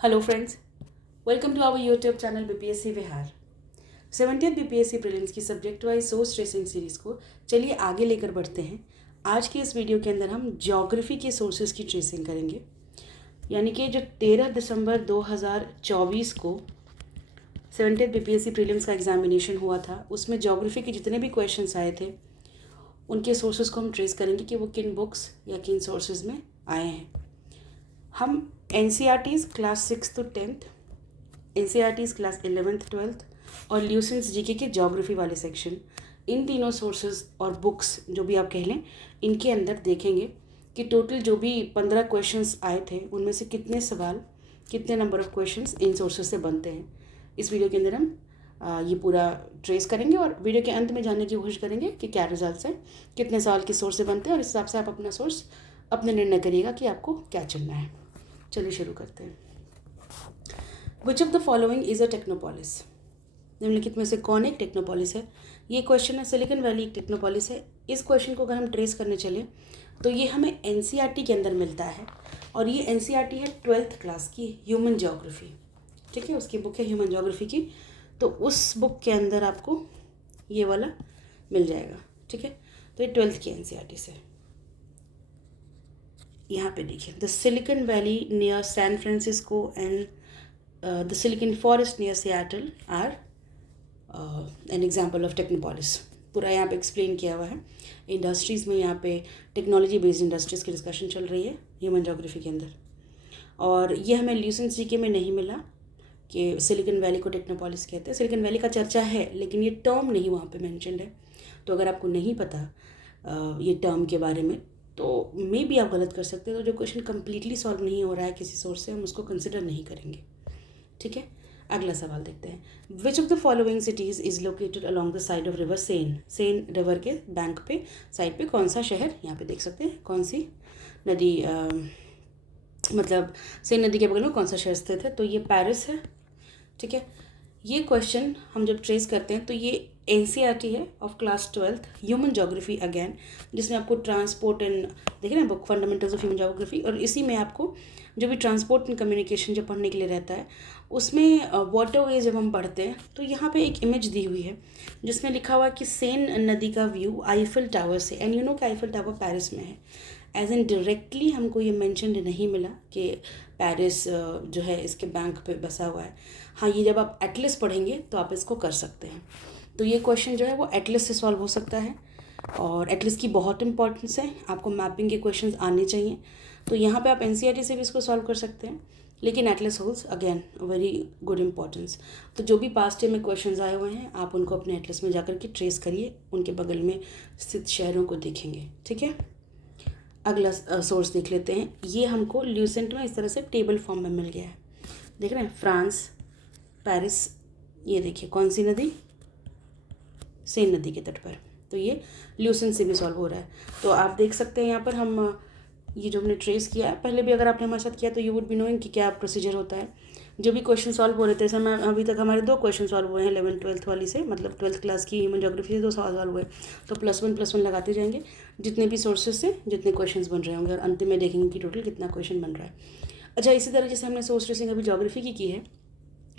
Hello friends, welcome to our YouTube channel BPSC Bihar. 70th BPSC prelims की subject wise source tracing series को चलिए आगे लेकर बढ़ते हैं। आज के इस वीडियो के अंदर हम ज्योग्राफी के सोर्सेज की ट्रेसिंग करेंगे, यानी कि जो 13 दिसंबर 2024 को 70th बीपीएससी प्रीलिम्स का एग्जामिनेशन हुआ था, उसमें ज्योग्राफी के जितने भी क्वेश्चंस आए थे उनके सोर्सेज को हम ट्रेस करेंगे कि वो किन बुक्स या किन सोर्सेज में आए हैं। हम NCERTs class 6 to 10th, NCERTs class 11th 12th और ल्यूसेंट्स जीके के ज्योग्राफी वाले सेक्शन, इन तीनों सोर्सेज और बुक्स जो भी आप कह लें, इनके अंदर देखेंगे कि टोटल जो भी 15 क्वेश्चंस आए थे उनमें से कितने सवाल, कितने number of questions in sources से बनते हैं। इस वीडियो के अंदर हम ये पूरा ट्रेस करेंगे और वीडियो के अंत में जानने की कोशिश करेंगे कि क्या रिजल्ट्स हैं, कितने सवाल किस सोर्स से बनते हैं, और इस हिसाब से आप अपना सोर्स अपने निर्णय करिएगा कि आपको क्या चुनना है। चलिए शुरू करते हैं। Which of the following is a technopolis? निम्नलिखित में से कौन एक टेक्नोपॉलिस है? ये क्वेश्चन है। सिलिकॉन वैली एक टेक्नोपॉलिस है। इस क्वेश्चन को अगर हम ट्रेस करने चले तो ये हमें एनसीईआरटी के अंदर मिलता है, और ये एनसीईआरटी है 12th क्लास की ह्यूमन ज्योग्राफी। ठीक है, उसकी बुक है ह्यूमन ज्योग्राफी की, तो उस बुक के अंदर आपको ये वाला मिल जाएगा। ठीक है, तो ये 12th की एनसीईआरटी से। यहाँ पे देखिए, the Silicon Valley near San Francisco and the Silicon forest near Seattle are an example of technopolis. पूरा यहाँ पे एक्सप्लेन किया हुआ है। इंडस्ट्रीज़ में यहाँ पे टेक्नोलॉजी बेस्ड इंडस्ट्रीज़ की डिस्कशन चल रही है ह्यूमन ज्योग्राफी के अंदर, और ये हमें ल्यूसेंट्स जीके में नहीं मिला कि सिलिकॉन वैली को टेक्नोपॉलिस कहते हैं। सिलिकॉन वैली का चर्चा है लेकिन ये टर्म नहीं वहाँ पे मेंशन्ड है। तो अगर आपको नहीं पता ये टर्म के बारे में तो मे भी आप गलत कर सकते हैं। तो जो क्वेश्चन कम्प्लीटली सॉल्व नहीं हो रहा है किसी सोर्स से, हम उसको कंसिडर नहीं करेंगे। ठीक है, अगला सवाल देखते हैं। Which of the following cities is located along the side of river Sen? Sen river के बैंक पे, साइड पे कौन सा शहर, यहाँ पे देख सकते हैं कौन सी नदी, मतलब सेन नदी के बगल में कौन सा शहर स्थित है? तो ये पेरिस है। ठीक है, ये क्वेश्चन हम जब ट्रेस करते हैं तो ये एनसीईआरटी है of class 12th human geography again, जिसमें आपको ट्रांसपोर्ट एंड देखिए ना book fundamentals of human geography, और इसी में आपको जो भी ट्रांसपोर्ट एंड कम्युनिकेशन जो पढ़ने के लिए रहता है उसमें वाटरवे जब हम पढ़ते हैं तो यहाँ पे एक इमेज दी हुई है जिसमें लिखा हुआ है कि सेन नदी का व्यू आईफिल टावर से, एंड यू नो कि आईफिल टावर पेरिस में है। एज इन डायरेक्टली हमको ये मेंशन नहीं मिला कि पेरिस जो है इसके बैंक पे बसा हुआ है। हाँ, ये जब आप एटलस पढ़ेंगे तो आप इसको कर सकते हैं। तो ये क्वेश्चन जो है वो एटलस से सॉल्व हो सकता है, और एटलस की बहुत इंपॉर्टेंस है। आपको मैपिंग के क्वेश्चंस आने चाहिए, तो यहाँ पे आप एनसीईआरटी से भी इसको सॉल्व कर सकते हैं, लेकिन Atlas holds again very good importance. तो जो भी पास्ट ईयर में क्वेश्चंस आए हुए हैं आप उनको अपने एटलस में जाकर के ट्रेस करिए, उनके बगल में स्थित शहरों को देखेंगे। ठीक है, अगला सोर्स देख लेते हैं। ये हमको ल्यूसेंट में इस तरह से टेबल फॉर्म में मिल गया है। देख रहे हैं, फ्रांस, पेरिस, ये देखिए कौन सी नदी, सेन नदी के तट पर। तो ये ल्यूसेंट से भी सॉल्व हो रहा है। तो आप देख सकते हैं यहाँ पर हम ये जो हमने ट्रेस किया है, पहले भी अगर आपने हमारे साथ किया तो यू वुड बी नोइंग कि क्या प्रोसीजर होता है। जो भी क्वेश्चन सॉल्व हो रहे थे, जैसे मैं अभी तक हमारे 2 क्वेश्चन सॉल्व हुए हैं 11th 12th वाली से, मतलब 12th क्लास की ह्यूमन ज्योग्राफी से 2 सवाल सॉल्व हुए, तो +1 लगाते जाएंगे जितने भी सोर्सेज से जितने क्वेश्चन बन रहे होंगे, और अंतिम में देखेंगे कि टोटल कितना क्वेश्चन बन रहा है। अच्छा, इसी तरह जैसे हमने सोर्स ट्रेसिंग अभी ज्योग्राफी की है,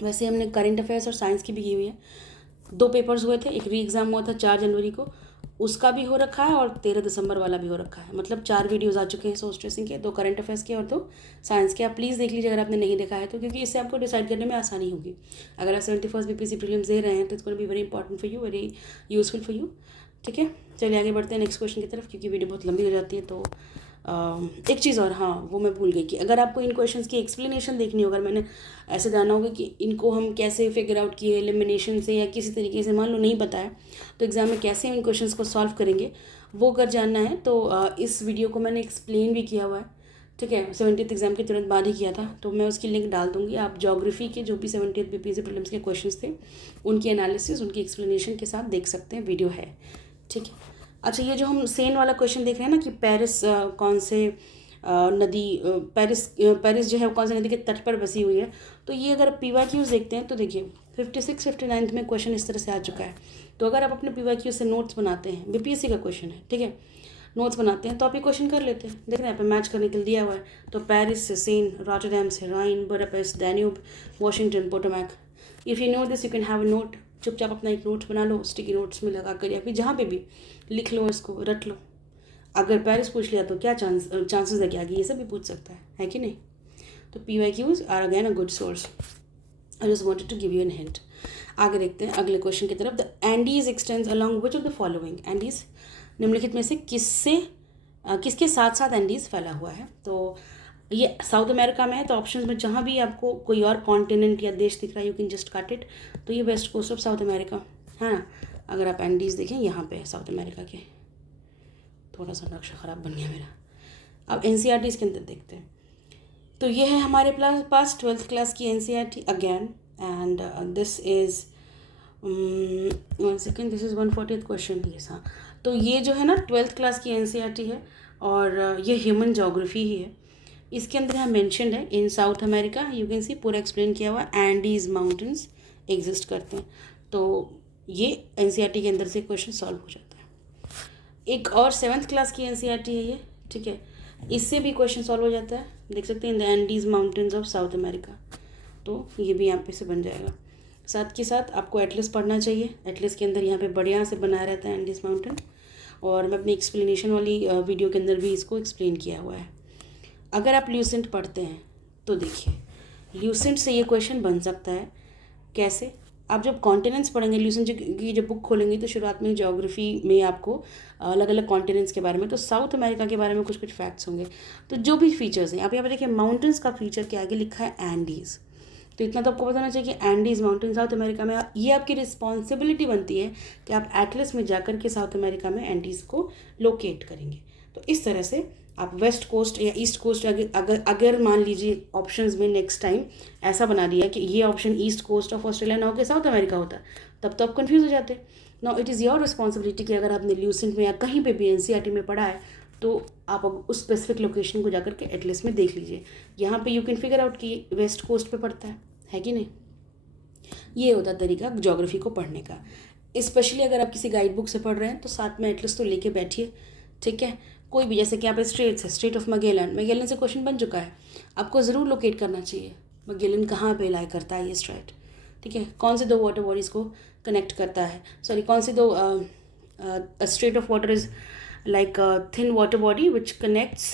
वैसे हमने करंट अफेयर्स और साइंस की भी की हुई है। 2 पेपर्स हुए थे, एक री एग्ज़ाम हुआ था 4 जनवरी को, उसका भी हो रखा है, और 13 दिसंबर वाला भी हो रखा है। मतलब 4 वीडियोज़ आ चुके हैं सोर्स ट्रेसिंग के, 2 करंट अफेयर्स के और 2 साइंस के। आप प्लीज़ देख लीजिए अगर आपने नहीं देखा है तो, क्योंकि इससे आपको डिसाइड करने में आसानी होगी। अगर आप 71st बीपीएससी प्रीलिम्स दे रहे हैं तो it's gonna be very important for you, very useful for you. ठीक है, चलिए आगे बढ़ते हैं नेक्स्ट क्वेश्चन की तरफ, क्योंकि वीडियो बहुत लंबी हो जाती है। तो एक चीज़ और, हाँ वो मैं भूल गई कि अगर आपको इन क्वेश्चंस की एक्सप्लेनेशन देखनी हो, अगर मैंने ऐसे जानना होगा कि इनको हम कैसे फिगर आउट किए एलिमिनेशन से या किसी तरीके से, मान लो नहीं पता है तो एग्ज़ाम में कैसे इन क्वेश्चंस को सॉल्व करेंगे, वो अगर जानना है तो इस वीडियो को मैंने एक्सप्लेन भी किया हुआ है। ठीक है, 70th एग्जाम के तुरंत बाद ही किया था, तो मैं उसकी लिंक डाल दूंगी। आप ज्योग्राफी के जो भी 70th बीपीएससी प्रीलिम्स के क्वेश्चंस थे उनकी एनालिसिस, उनकी एक्सप्लेनेशन के साथ देख सकते हैं, वीडियो है। ठीक है, अच्छा ये जो हम सेन वाला क्वेश्चन देख रहे हैं ना कि पेरिस कौन से नदी, पेरिस जो है कौन सी नदी के तट पर बसी हुई है, तो ये अगर पीवाईक्यूज देखते हैं तो देखिए 56 59 में क्वेश्चन इस तरह से आ चुका है। तो अगर आप अपने पीवाईक्यू से नोट्स बनाते हैं, बीपीएससी का क्वेश्चन है, ठीक है, नोट्स बनाते हैं तो आप ये क्वेश्चन कर लेते हैं। देख रहे हैं यहाँ पे मैच करने के लिए दिया हुआ है, तो पेरिस से सेन, रॉटरडैम से Rhine, Budapest, Danube, Washington, Potomac. If you know this you can have a note. चुपचाप अपना एक नोट्स बना लो, स्टिकी नोट्स में लगा कर या फिर जहाँ पे भी लिख लो, इसको रट लो। अगर पेरिस पूछ लिया तो क्या चांसेस है कि आगे ये सब भी पूछ सकता है कि नहीं। तो PYQs are again a good source. I just wanted to give you an hint. आगे देखते हैं अगले क्वेश्चन की तरफ। The Andes extends along which of the following. Andes निम्नलिखित में से किसके साथ साथ एंडीज फैला हुआ है। तो ये साउथ अमेरिका में है, तो ऑप्शंस में जहाँ भी आपको कोई और कॉन्टिनेंट या देश दिख रहा है you can just cut it. तो ये west coast of South America है ना। अगर आप एंडीज देखें यहाँ पे साउथ अमेरिका के, थोड़ा सा नक्शा ख़राब बन गया मेरा। अब NCERT के अंदर देखते हैं। तो ये है हमारे पास 12th क्लास की NCERT again, and this is 1 second, this is 140th question. Yes हाँ, तो ये जो है ना 12th क्लास की NCERT है और ये ह्यूमन जोग्राफी ही है। इसके अंदर यहाँ मेंशन्ड है in South America, you can see पूरा एक्सप्लेन किया हुआ, एंडीज माउंटेन्स एग्जिस्ट करते हैं। तो ये NCERT के अंदर से क्वेश्चन सॉल्व हो जाता है। एक और 7th क्लास की NCERT है ये, ठीक है, इससे भी क्वेश्चन सॉल्व हो जाता है। देख सकते हैं in the Andes mountains of South America, तो ये भी यहाँ पे से बन जाएगा। साथ के साथ आपको एटलस पढ़ना चाहिए। एटलस के अंदर यहाँ पे बढ़िया से बनाया रहता है एंडीज माउंटेन, और मैं अपनी एक्सप्लेनेशन वाली वीडियो के अंदर भी इसको एक्सप्लेन किया हुआ है। अगर आप ल्यूसेंट पढ़ते हैं तो देखिए ल्यूसेंट से ये क्वेश्चन बन सकता है। कैसे? आप जब कॉन्टिनेंट्स पढ़ेंगे ल्यूसेंट की जब बुक खोलेंगे तो शुरुआत में ज्योग्राफी में आपको अलग अलग कॉन्टिनेंट्स के बारे में, तो साउथ अमेरिका के बारे में कुछ कुछ फैक्ट्स होंगे। तो जो भी फीचर्स हैं, आप यहाँ पर देखिए माउंटेन्स का फीचर के आगे लिखा है एंडीज़, तो इतना तो आपको पता होना चाहिए कि एंडीज माउंटेन साउथ अमेरिका में। ये आपकी रिस्पॉन्सिबिलिटी बनती है कि आप एटलस में जाकर के साउथ अमेरिका में एंडीज को लोकेट करेंगे। तो इस तरह से आप वेस्ट कोस्ट या ईस्ट कोस्ट अगर मान लीजिए ऑप्शंस में नेक्स्ट टाइम ऐसा बना दिया कि ये option east coast of Australia ना हो के साउथ अमेरिका होता, तब तो आप कन्फ्यूज़ हो जाते। Now it is your responsibility कि अगर आपने ल्यूसेंट में या कहीं पे भी NCERT में पढ़ा है तो आप उस स्पेसिफिक लोकेशन को जाकर के एटलस में देख लीजिए। यहाँ पे यू कैन फिगर आउट कि वेस्ट कोस्ट पे पड़ता है कि नहीं। ये होता तरीका ज्योग्राफी को पढ़ने का। स्पेशली अगर आप किसी गाइड बुक से पढ़ रहे हैं तो साथ में एटलस तो लेके बैठिए, ठीक है। कोई भी, जैसे कि यहाँ पे स्ट्रेट्स है, स्ट्रेट ऑफ मैगेलन से क्वेश्चन बन चुका है, आपको ज़रूर लोकेट करना चाहिए मैगेलन कहाँ पे लाई करता है ये स्ट्रेट, ठीक है। कौन से दो वाटर बॉडीज़ को कनेक्ट करता है, सॉरी कौन से दो strait of water is like thin water body which connects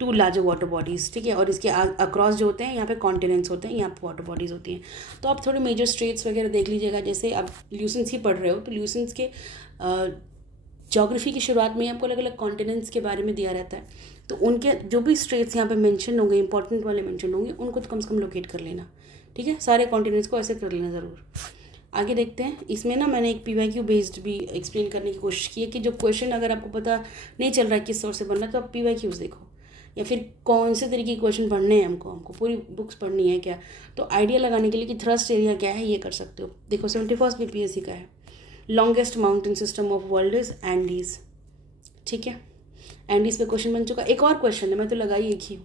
to larger water bodies, ठीक है। और इसके अक्रॉस जो होते हैं यहाँ पे कॉन्टिनेंट्स होते हैं, यहाँ पे वाटर बॉडीज़ होती हैं। तो आप थोड़े मेजर स्ट्रेट्स वगैरह देख लीजिएगा। जैसे आप ल्यूसेंट्स ही पढ़ रहे हो तो ल्यूसेंट्स के ज्योग्राफी की शुरुआत में आपको अलग अलग कॉन्टिनेंट्स के बारे में दिया रहता है, तो उनके जो भी स्ट्रेट्स यहाँ पे मेंशन होंगे, इंपॉर्टेंट वाले मेंशन होंगे, उनको तो कम से कम लोकेट कर लेना, ठीक है। सारे कॉन्टिनेंट्स को ऐसे कर लेना ज़रूर। आगे देखते हैं। इसमें ना मैंने एक PYQ बेस्ड भी एक्सप्लेन करने की कोशिश की है कि जो क्वेश्चन अगर आपको पता नहीं चल रहा है किस सोर्स से बनना है तो आप PYQs देखो, या फिर कौन से तरीके के क्वेश्चन पढ़ने हैं हमको पूरी बुक्स पढ़नी है क्या, तो आइडिया लगाने के लिए कि थ्रस्ट एरिया क्या है ये कर सकते हो। देखो 71st BPSC का है, longest mountain system of world is Andes, ठीक है। एंडीज पे क्वेश्चन बन चुका। एक और क्वेश्चन है, मैं तो लगाई एक ही हूँ,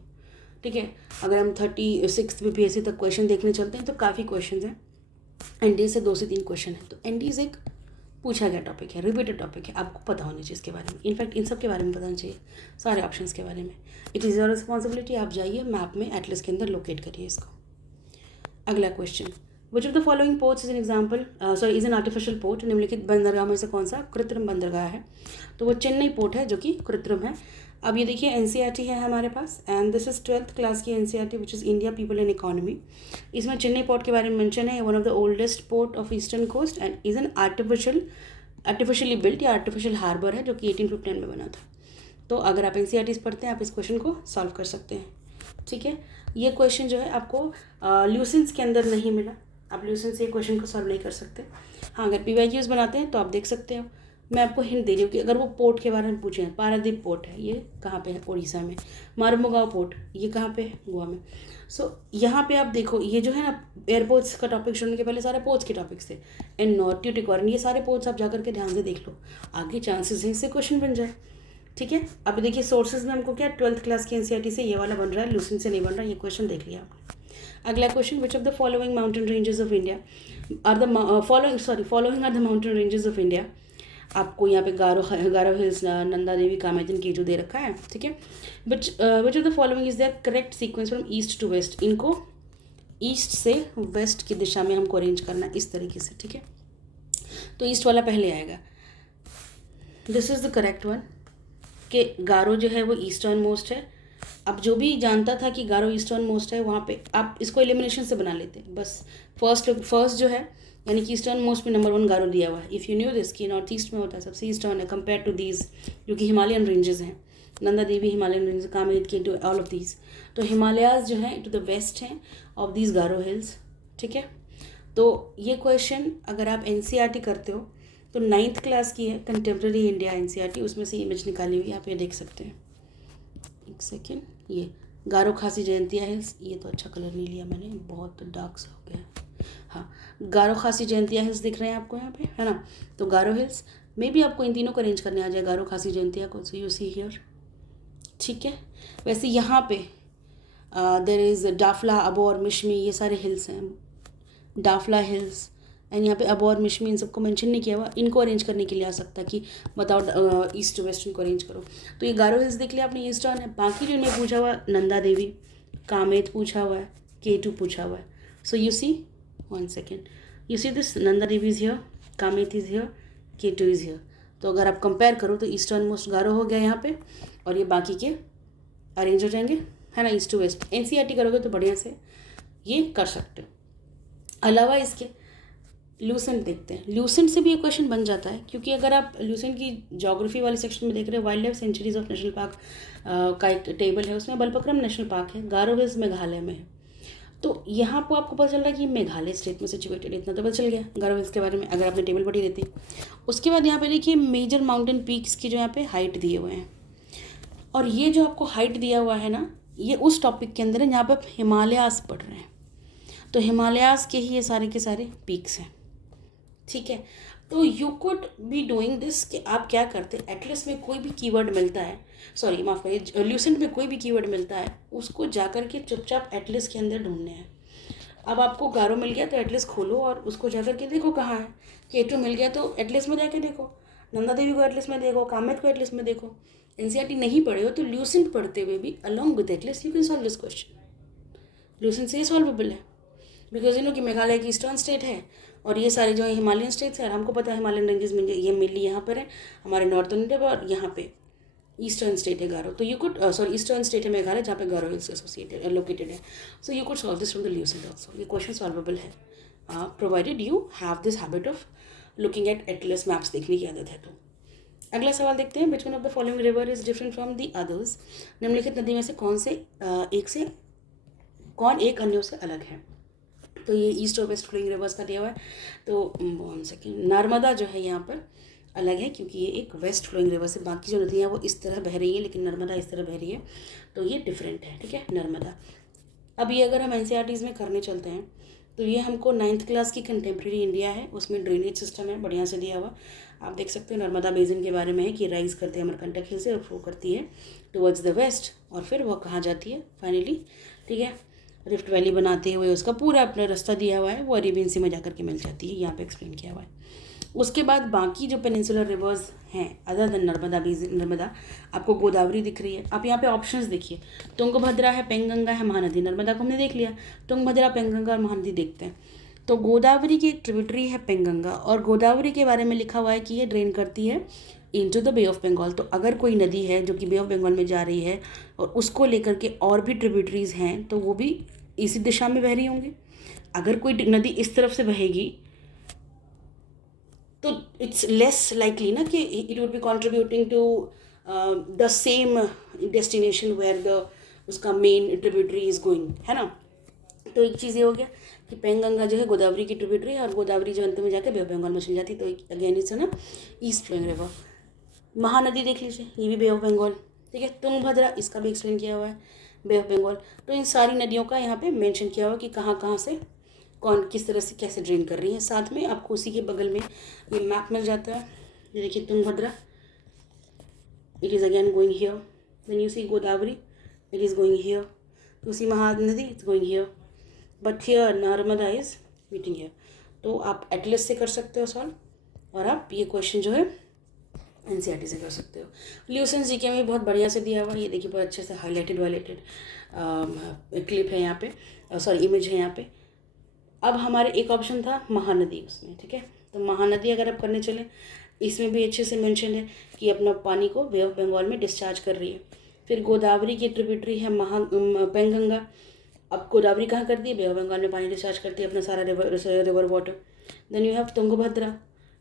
ठीक है। अगर हम 36th BPSC तक क्वेश्चन देखने चलते हैं तो काफ़ी क्वेश्चन हैं। एंडीज से 2 से 3 क्वेश्चन है, तो एंडीज एक पूछा गया टॉपिक है, रिपीटेड टॉपिक है, आपको पता होना चाहिए इसके बारे में। इनफैक्ट इन सब के बारे में पता होना चाहिए, सारे ऑप्शंस के बारे में। इट इज़ योर रिस्पॉन्सिबिलिटी, आप जाइए मैप में एटलस के अंदर लोकेट करिए इसको। अगला question, which of the following ports is an example, sorry is an artificial port. निम्नलिखित बंदरगाह में से कौन सा कृत्रिम बंदरगाह है, तो वो चेन्नई पोर्ट है जो कि कृत्रिम है। अब ये देखिए NCERT है हमारे पास, and this is 12th class की NCERT which is India people and economy. इसमें चेन्नई पोर्ट के बारे में मेंशन है, one of the oldest port of eastern coast and is an artificially built या आर्टिफिशियल हार्बर है जो कि 1859 में बना था। तो अगर आप NCERT पढ़ते हैं आप इस क्वेश्चन को सॉल्व कर सकते हैं, ठीक है। ये क्वेश्चन जो है आपको ल्यूसेंट्स के अंदर नहीं मिला, आप ल्यूसेंट से ये क्वेश्चन को सॉल्व नहीं कर सकते। हाँ, अगर PYQs बनाते हैं तो आप देख सकते हो। मैं आपको हिंट दे रही हूँ कि अगर वो पोर्ट के बारे में पूछें, पारादीप पोर्ट है, ये कहाँ पे है, उड़ीसा में। मारमुगांव पोर्ट ये कहाँ पे है, गोवा में। सो यहाँ पे आप देखो, ये जो है ना एयरपोर्ट्स का टॉपिक छोड़ने के पहले सारे पोर्ट्स के टॉपिक्स थे, एंड नॉर्थ ट्यूटिकॉरिन, ये सारे पोर्ट्स आप जाकर के ध्यान से देख लो, आगे चांसेस हैं इससे क्वेश्चन बन जाए, ठीक है। अब देखिए सोर्सेज में हमको क्या 12th क्लास की NCERT से ये वाला बन रहा है, ल्यूसेंट से नहीं बन रहा, ये क्वेश्चन देख लिया आपने। अगला question, which of the following mountain ranges of India are the following are the mountain ranges of India आपको यहाँ पे Garo hills, Nanda Devi, Kamet and K two दे रखा है, ठीक है। Which of the following is their correct sequence from east to west. इनको east से वेस्ट की दिशा में हमको अरेंज करना है इस तरीके से, ठीक है। तो ईस्ट वाला पहले आएगा, this is the correct one, कि गारो जो है वो ईस्टर्न मोस्ट है। अब जो भी जानता था कि गारो ईस्टर्न मोस्ट है, वहाँ पे आप इसको एलिमिनेशन से बना लेते, बस फर्स्ट जो है यानी कि ईस्टर्न मोस्ट में नंबर 1 गारो दिया हुआ है। इफ़ यू न्यू दिस कि नॉर्थ ईस्ट में होता है सबसे ईस्टर्न है कंपेयर टू दीज, जो कि हिमालयन रेंजेस हैं, Nanda Devi Himalayan range, Kamet, K two, all of these. तो हिमालयाज जो हैं टू द वेस्ट हैं ऑफ दीज गारो हिल्स, ठीक है। तो ये क्वेश्चन अगर आप एनसीईआरटी करते हो तो 9th क्लास की है, कंटेम्प्रेरी इंडिया एनसीईआरटी, उसमें से इमेज निकाली हुई आप ये देख सकते हैं। एक सेकेंड, ये गारो खासी जयंतिया हिल्स, ये तो अच्छा कलर नहीं लिया मैंने, बहुत डार्क सा हो गया। हाँ, गारो खासी जयंतिया हिल्स दिख रहे हैं आपको यहाँ पे, है ना। तो गारो हिल्स में भी आपको इन तीनों को अरेंज करने आ जाए, गारो खासी जयंतिया को, सो यू सी हियर, ठीक है। वैसे यहाँ पे देर इज़ डाफला, अबोर, मिशमी, ये सारे हिल्स हैं, डाफला हिल्स एंड यहाँ पे अबोर, मिशमी, इन सबको मेंशन नहीं किया हुआ। इनको अरेंज करने के लिए आ सकता कि बताओ ईस्ट टू वेस्ट इनको अरेंज करो। तो ये गारो हिल्स देख लिया आपने, ईस्टर्न है। बाकी जो इन्हें पूछा हुआ, नंदा देवी, कामेत पूछा हुआ है, केटू पूछा हुआ है। So you see, one second, you see this, Nanda Devi is here, Kamet is here, K two is here. तो अगर आप कंपेयर करो तो ईस्टर्न मोस्ट गारो हो गया यहाँ पे, और ये बाकी के अरेंज हो जाएंगे, है ना, ईस्ट टू वेस्ट। एनसीईआरटी करोगे तो बढ़िया से ये कर सकते हो। अलावा इसके ल्यूसेंट देखते हैं, ल्यूसेंट से भी ये क्वेश्चन बन जाता है, क्योंकि अगर आप ल्यूसेंट की ज्योग्राफी वाले सेक्शन में देख रहे हो, wild life sanctuaries of national park का एक टेबल है, उसमें बलपक्रम नेशनल पार्क है, गारो हिल्स मेघालय में है। तो यहाँ पर आपको पता चल रहा है कि मेघालय स्टेट में सिचुएटेड, इतना तो पता चल गया गारो हिल्स के बारे में अगर आपने टेबल पढ़ी रहती। उसके बाद यहाँ पे देखिए मेजर माउंटेन पीक्स की जो यहाँ पे हाइट दिए हुए हैं, और ये जो आपको हाइट दिया हुआ है ना, ये उस टॉपिक के अंदर है जहाँ पे आप हिमालयास पढ़ रहे हैं। तो हिमालयास के ही ये सारे के सारे पीक्स हैं, ठीक है। तो you could be doing this कि आप क्या करते, एटलस में कोई भी कीवर्ड मिलता है, सॉरी माफ़ करिए, ल्यूसेंट में कोई भी कीवर्ड मिलता है, उसको जाकर के चुपचाप एटलस के अंदर ढूंढने हैं। अब आपको गारो मिल गया तो एटलस खोलो और उसको जाकर के देखो कहाँ है। केटू मिल गया तो एटलस में जाके देखो, नंदा देवी को एटलस में देखो, कामेत को एटलस में देखो। एनसीईआरटी नहीं पढ़े हो तो ल्यूसेंट पढ़ते हुए भी along with Atlas you can solve this question. Lucent से ही सॉल्वेबल है, बिकॉज यू नो कि मेघालय की ईस्टर्न स्टेट है और ये सारे जो है हिमालयन स्टेट्स हैं, और हमको पता है हिमालयन रेंजेस में ये मेनली यहाँ पर है हमारे नॉर्थर्न इंडिया, और यहाँ पे ईस्टर्न स्टेट है गारो। तो you could sorry eastern state है मेघालय जहाँ पे गारो हिल्स एसोसिएटेड लोकेटेड है। So you could solve this from the Lucent also. ये क्वेश्चन सॉल्वेबल है provided you have this habit of looking at Atlas maps देखने की आदत है। तो अगला सवाल देखते हैं, which one of the following river is different from the others. निम्नलिखित नदी में से कौन एक अन्यों से अलग है। तो ये ईस्ट और वेस्ट फ्लोइंग रिवर्स का दिया हुआ है। तो वन सेकेंड, नर्मदा जो है यहाँ पर अलग है क्योंकि ये एक वेस्ट फ्लोइंग रिवर से, बाकी जो नदियाँ वो इस तरह बह रही है लेकिन नर्मदा इस तरह बह रही है, तो ये डिफरेंट है, ठीक है, नर्मदा। अब ये अगर हम एनसीईआरटीज़ में करने चलते हैं तो ये हमको 9th क्लास की कंटेम्प्रेरी इंडिया है, उसमें ड्रेनेज सिस्टम है बढ़िया से दिया हुआ। आप देख सकते हैं नर्मदा बेसिन के बारे में है कि राइज करते हैं अमरकंटक हिल से और फ्लो करती है टुवर्ड्स द वेस्ट, और फिर वह कहाँ जाती है फाइनली, ठीक है, रिफ्ट वैली बनाते हुए उसका पूरा अपना रास्ता दिया हुआ है, वो अरेबियन सी में जाकर के मिल जाती है, यहाँ पे एक्सप्लेन किया हुआ है। उसके बाद बाकी जो पेनिनसुलर रिवर्स हैं अदर देन नर्मदा, आपको गोदावरी दिख रही है। आप यहाँ पे ऑप्शंस देखिए, तुंगभद्रा है, पेंगंगा है, महानदी। नर्मदा को हमने देख लिया, तुंगभद्रा, पेंगंगा और महानदी देखते हैं। तो गोदावरी की एक ट्रिब्यूटरी है पेंगंगा, और गोदावरी के बारे में लिखा हुआ है कि ये ड्रेन करती है into the Bay of Bengal. तो अगर कोई नदी है जो कि बे ऑफ बंगाल में जा रही है और उसको लेकर के और भी ट्रिब्यूटरीज हैं तो वो भी इसी दिशा में बह रही होंगी। अगर कोई नदी इस तरफ से बहेगी तो इट्स लेस लाइकली ना कि it would be contributing to the same destination where the उसका मेन ट्रिब्यूटरी इज गोइंग, है ना। तो एक चीज़ ये हो गया कि पेंगंगा जो है गोदावरी की ट्रिब्यूटरी है और गोदावरी जो अंत में जाकर बे ऑफ बंगाल में चल जाती है। तो अगेन इट्स ना ईस्ट फ्लोइंग रिवर। महानदी देख लीजिए, ये भी बे ऑफ बंगाल, ठीक है। तुंगभद्रा, इसका भी एक्सप्लेन किया हुआ है, बे ऑफ बंगाल। तो इन सारी नदियों का यहाँ पे मेंशन किया हुआ है कि कहाँ से कौन किस तरह से कैसे ड्रेन कर रही है। साथ में आपको उसी के बगल में ये मैप मिल जाता है, ये देखिए Tungabhadra, it is again going here, then you see Godavari, it is going here, you see Mahanadi, it's going here, but here Narmada is meeting here. तो आप एटलस से कर सकते हो सॉल्व, और आप ये क्वेश्चन जो है एनसीईआरटी से कर सकते हो। ल्यूसेंस जीके में बहुत बढ़िया से दिया हुआ है, ये देखिए बहुत अच्छे से हाईलाइटेड क्लिप है यहाँ पे, सॉरी इमेज है यहाँ पे। अब हमारे एक ऑप्शन था महानदी उसमें, ठीक है। तो महानदी अगर आप करने चलें, इसमें भी अच्छे से मेंशन है कि अपना पानी को बे ऑफ बंगाल में डिस्चार्ज कर रही है। फिर गोदावरी की ट्रिब्यूटरी है पेंगंगा। अब गोदावरी कहाँ करती है, बे ऑफ बंगाल में पानी डिस्चार्ज करती है अपना सारा river water. Then you have Tungabhadra,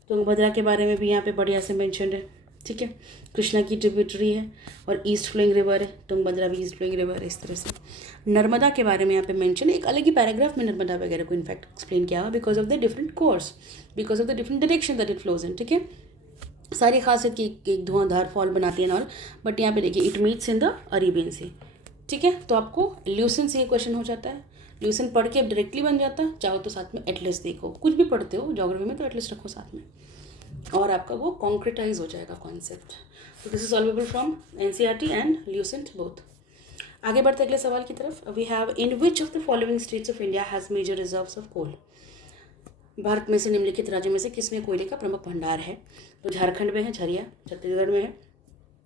Tungabhadra के बारे में भी यहाँ पे बढ़िया से मेंशन है, ठीक है। कृष्णा की ट्रिब्यूटरी है और ईस्ट फ्लोइंग रिवर है, तुंगभद्रा भी ईस्ट फ्लोइंग रिवर है। इस तरह से नर्मदा के बारे में यहाँ पे मेंशन है, एक अलग ही पैराग्राफ में नर्मदा वगैरह को इनफैक्ट एक्सप्लेन किया हुआ, because of the different course, because of the different direction that it flows in, ठीक है। सारी खासियत की एक धुआंधार फॉल बनाती है और, बट यहाँ पे देखिए it meets in the Arabian sea, ठीक है। तो आपको ल्यूसेंट से ये क्वेश्चन हो जाता है। ल्यूसेंट पढ़ के अब डायरेक्टली बन जाता है, चाहो तो साथ में एटलस देखो, कुछ भी पढ़ते हो ज्योग्राफी में तो एटलस रखो साथ में, और आपका वो कॉन्क्रेटाइज हो जाएगा कॉन्सेप्ट। तो this is solvable from NCERT and Lucent both. आगे बढ़ते अगले सवाल की तरफ। We have in which of the following states of India has major reserves of coal. Bharat में से निम्नलिखित राज्यों में से किसमें कोयले का प्रमुख भंडार है। तो झारखंड में है झरिया, छत्तीसगढ़ में है,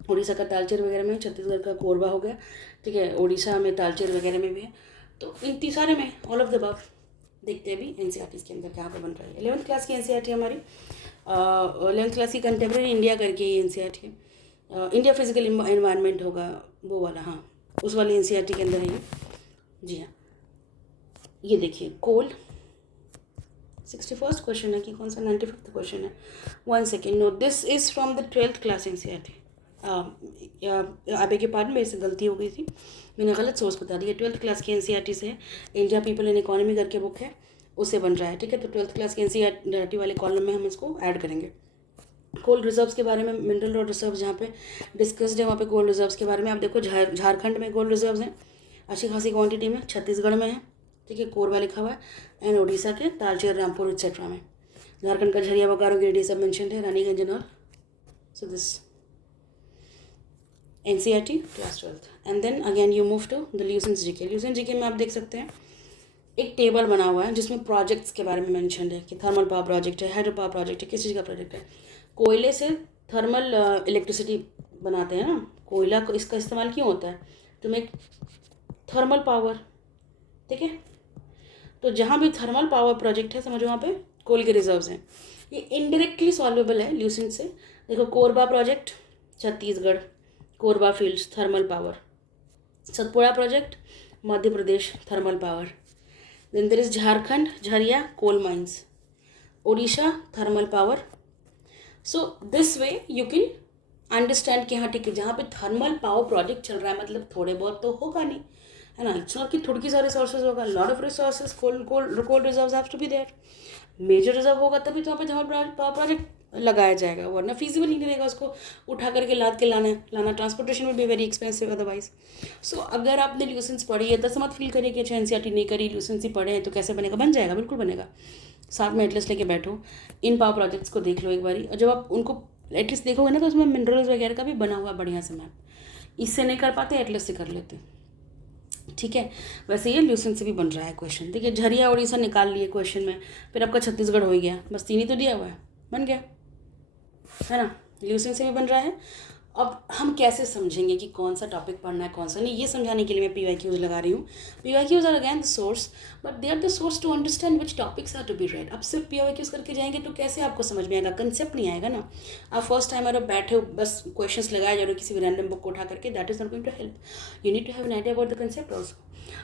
उड़ीसा का तालचेर वगैरह में है, छत्तीसगढ़ का कोरबा हो गया, ठीक है, उड़ीसा में तालचेर वगैरह में भी है। तो इन सारे में ऑल ऑफ द अबव देखते हैं भी एनसीईआरटी के अंदर कहाँ पे बन रहा है। 11th क्लास की एनसीईआरटी हमारी 11th क्लास की कंटेम्प्रेरी इंडिया करके ये एनसीईआरटी है। इंडिया फिजिकल एनवायरनमेंट होगा वो वाला, हाँ उस वाली एनसीईआरटी के अंदर है ये। जी हाँ, ये देखिए कोल 61st क्वेश्चन है कि कौन सा 95th क्वेश्चन है। 1 second, no this is from the 12th class NCERT. आप एक पार्ट में मेरे से गलती हो गई थी, मैंने गलत सोर्स बता दिया। 12th क्लास की एनसीईआरटी से है, इंडिया पीपल एंड इकोनॉमी करके बुक है, उससे बन रहा है, ठीक है। तो 12th क्लास की एनसीईआरटी वाले कॉलम में हम इसको ऐड करेंगे। कोल रिजर्व्स के बारे में, मिनरल और रिजर्व जहाँ पे डिस्कस्ड है वहाँ पे कोल रिजर्व्स के बारे में आप देखो। झारखंड में कोल रिजर्व्स हैं अच्छी खासी क्वांटिटी में, छत्तीसगढ़ में है, ठीक है, कोरबा लिखा हुआ है, एंड उड़ीसा के तालचेर, रामपुर एक्सेट्रा में। झारखंड का झरिया, बोकारो, गिरिडीह सब मेंशन है, Raniganj and all. So this NCERT class 12th। And then again you move to the Lucent GK. Lucent GK में आप देख सकते हैं एक टेबल बना हुआ है जिसमें प्रोजेक्ट्स के बारे में मेंशन है कि थर्मल पावर प्रोजेक्ट है, हाइड्रो पावर प्रोजेक्ट है, किस चीज़ का प्रोजेक्ट है। कोयले से थर्मल इलेक्ट्रिसिटी बनाते हैं ना, कोयला को इसका इस्तेमाल क्यों होता है, तो मेक थर्मल पावर, ठीक है। तो जहाँ भी थर्मल पावर प्रोजेक्ट है समझो वहाँ पे कोल के रिजर्व्स हैं। ये इनडायरेक्टली सॉल्वेबल है ल्यूसेंट से। देखो Korba project Chhattisgarh, Korba fields thermal power. Satpura project Madhya Pradesh thermal power. Then there is Jharkhand Jharia coal mines, Odisha thermal power. So this way you can understand कि हाँ ठीक है, जहाँ पे थर्मल पावर प्रोजेक्ट चल रहा है मतलब थोड़े बहुत तो होगा नहीं, है ना। इट्स नॉट कि थोड़ी सारे रिसोर्सेज होगा, lot of resources, coal reserves have to be there. Major reserve होगा तभी तो वहाँ पे थर्मल पावर प्रोजेक्ट लगाया जाएगा, वरना फीजिबल ही नहीं रहेगा उसको उठा करके लाद के लाना ट्रांसपोर्टेशन में भी वेरी एक्सपेंसिव अदरवाइज। सो अगर आपने ल्यूसेंस पढ़ी है तो मत फील करिए कि अच्छा एनसीईआरटी नहीं करी, ल्यूसेंस ही पढ़े हैं तो कैसे बनेगा, बन जाएगा, बिल्कुल बनेगा। साथ में एटलस लेके बैठो, इन पावर प्रोजेक्ट्स को देख लो एक बारी, और जब आप उनको एटलीस्ट देखोगे ना तो उसमें मिनरल्स वगैरह का भी बना हुआ बढ़िया से मैप। इससे नहीं कर पाते एटलस से कर लेते, ठीक है। वैसे ये ल्यूसेंट से भी बन रहा है क्वेश्चन। देखिए झरिया उड़ीसा निकाल लिए क्वेश्चन में, फिर आपका छत्तीसगढ़ हो ही गया, बस 3 ही तो दिया हुआ है, बन गया, है ना। ल्यूसेंट से भी बन रहा है। अब हम कैसे समझेंगे कि कौन सा टॉपिक पढ़ना है कौन सा नहीं, ये समझाने के लिए मैं PYQs लगा रही हूँ। PYQs are again the source, but they are the source to understand which topics are to be read. अब सिर्फ PYQs करके जाएंगे तो कैसे आपको समझ में आएगा, कंसेप्ट नहीं आएगा ना। आप फर्स्ट टाइम अगर बैठे हो बस क्वेश्चंस लगाए जा रहे हो किसी भी रैंडम बुक को उठा करके, that is not going to help. You need to have an idea about the concept also.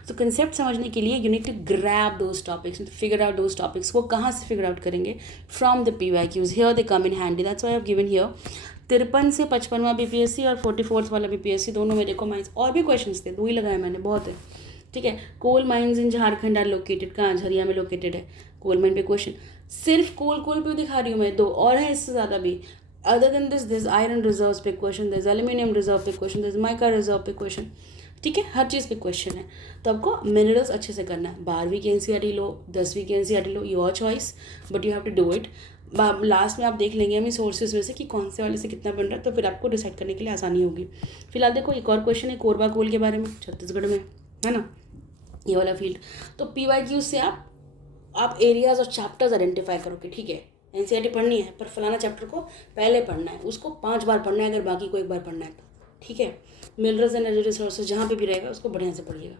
तो कंसेप्ट समझने के लिए you need to grab those topics, figure out those topics. वो कहाँ से फिगर आउट करेंगे, from the PYQs, here they come in handy, that's why I have given here 53 से 55वां BPSC और 44th वाला BPSC दोनों में देखो माइंस, और भी क्वेश्चंस थे, 2 ही लगाए मैंने, बहुत है, ठीक है। Coal mines in Jharkhand are located, कहाँ, झरिया में लोकेटेड है। कोल माइन पे क्वेश्चन, सिर्फ कोल पे दिखा रही हूँ मैं, 2 और है इससे ज़्यादा भी। Other than this iron reserve पे क्वेश्चन, दिस एल्यूमिनियम रिजर्व पे क्वेश्चन, दिस माइका रिजर्व पे क्वेश्चन, ठीक है, हर चीज़ पे क्वेश्चन है। तो आपको मिनरल्स अच्छे से करना है। 12वीं की एनसीईआरटी लो, 10वीं की एनसीईआरटी लो, your choice, but you have to do it. Last में आप देख लेंगे हमें सोर्सेज में से कि कौन से वाले से कितना बन रहा है, तो फिर आपको डिसाइड करने के लिए आसानी होगी। फिलहाल देखो एक और क्वेश्चन है कोरबा कोल के बारे में, छत्तीसगढ़ में है ना, ये वाला फील्ड। तो PYQ से आप एरियाज और चैप्टर्स आइडेंटिफाई करोगे, ठीक है, एनसीईआरटी पढ़नी है पर फलाना चैप्टर को पहले पढ़ना है, उसको 5 बार पढ़ना है अगर बाकी को 1 बार पढ़ना है तो, ठीक है। मिनरल्स एंड एनर्जी रिसोर्सेज जहाँ पे भी रहेगा उसको बढ़िया से पढ़िएगा।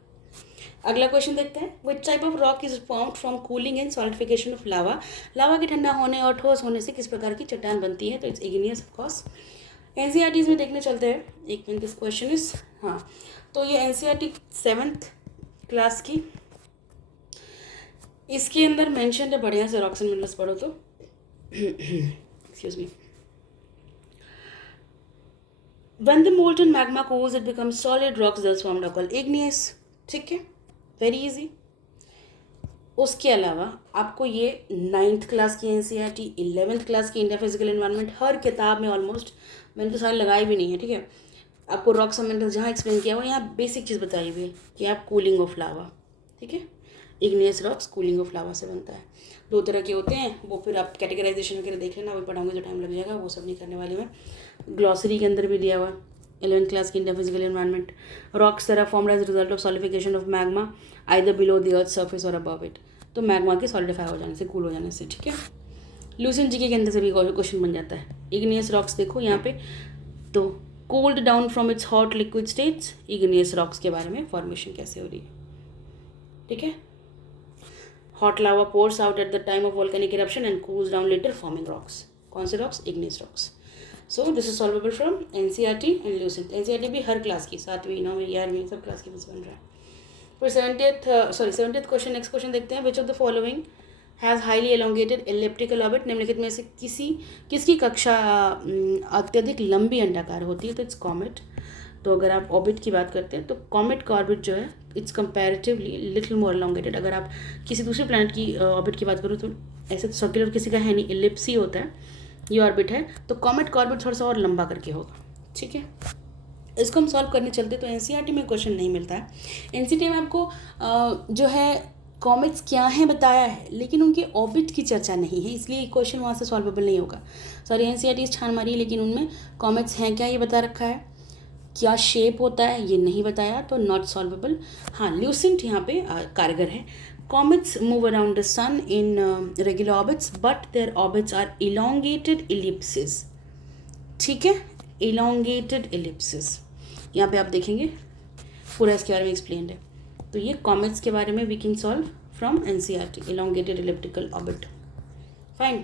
अगला क्वेश्चन देखते हैं, which type of rock is formed from cooling and solidification of lava. Lava के ठंडा होने और ठोस होने से किस प्रकार की चट्टान बनती है, तो it's igneous of course. NCERT में देखने चलते हैं, एक मिनट, दिस क्वेश्चन इज, हाँ तो ये एनसीईआरटी 7th क्लास की, इसके अंदर मेंशन है, बढ़िया से रॉक्स एंड मिनरल्स पढ़ो तो excuse me. When the molten magma cools, it becomes solid rocks thus formed are called igneous, ठीक है, वेरी इजी। उसके अलावा आपको ये 9th क्लास की एनसीईआरटी, 11th क्लास की इंडिया फिजिकल एनवायरनमेंट, हर किताब में ऑलमोस्ट, मैंने तो सारी लगाई भी नहीं है, ठीक है। आपको रॉक्स एंड मिनरल्स जहाँ एक्सप्लेन किया हुआ यहाँ बेसिक चीज़ बताई हुई है कि आप कूलिंग ऑफ लावा, ठीक है, igneous rocks cooling of lava से बनता है। 2 तरह के होते हैं, वो फिर आप कैटेगराइजेशन वगैरह देख लेना, वो पढ़ाऊंगे जो टाइम लग जाएगा, वो सब नहीं करने वाली मैं। ग्लॉसरी के अंदर भी दिया हुआ 11th क्लास की India physical environment, rocks that are formed as result of solidification of magma either below the earth surface और अबव इट, तो मैग्मा के सॉलिडिफाई हो जाने से, कूल हो जाने से, ठीक है। लूसेंट जीके के अंदर से भी क्वेश्चन बन जाता है। इग्नियस रॉक्स देखो यहाँ पे, तो cooled down from its hot liquid states, igneous rocks के बारे में फॉर्मेशन कैसे हो रही है, ठीक है। Hot lava pours out at the time of volcanic eruption and cools down later forming rocks, कौन से rocks, igneous rocks. So this is solvable from NCERT and Lucent. NCERT भी हर क्लास की, 7वीं 9वीं 11वीं सब क्लास की बन रहा है। फिर 70th क्वेश्चन, नेक्स्ट क्वेश्चन देखते हैं, which of the following has highly elongated elliptical orbit, निम्नलिखित में से किसकी कक्षा अत्यधिक लंबी अंडाकार होती है, तो इट्स कॉमेट। तो अगर आप ऑर्बिट की बात करते हैं तो कॉमेट का ऑर्बिट जो है it's comparatively little more elongated. अगर आप किसी दूसरे प्लैनेट की ऑर्बिट की बात करो तो ऐसे तो सर्कुलर किसी का है नहीं, इलिप्स ही होता है, ये ऑर्बिट है, तो कॉमेट का ऑर्बिट थोड़ा सा और लंबा करके होगा, ठीक है। इसको हम सॉल्व करने चलते तो एनसीईआरटी में क्वेश्चन नहीं मिलता है। एनसीईआरटी में आपको जो है कॉमेट्स क्या हैं बताया है, लेकिन उनके ऑर्बिट की चर्चा नहीं है, इसलिए क्वेश्चन वहाँ से सॉल्वेबल नहीं होगा। सॉरी एनसीईआरटी छान मारी, लेकिन उनमें कॉमेट्स हैं क्या ये बता रखा है, क्या शेप होता है ये नहीं बताया, तो नॉट सॉल्वेबल। हाँ ल्यूसेंट यहाँ पे कारगर है। Comets move around the sun in regular orbits, but their orbits are elongated ellipses, ठीक है, elongated ellipses। यहाँ पे आप देखेंगे पूरा इसके बारे में एक्सप्लेन्ड है, तो ये कॉमेट्स के बारे में we can solve from NCERT, elongated elliptical orbit, fine.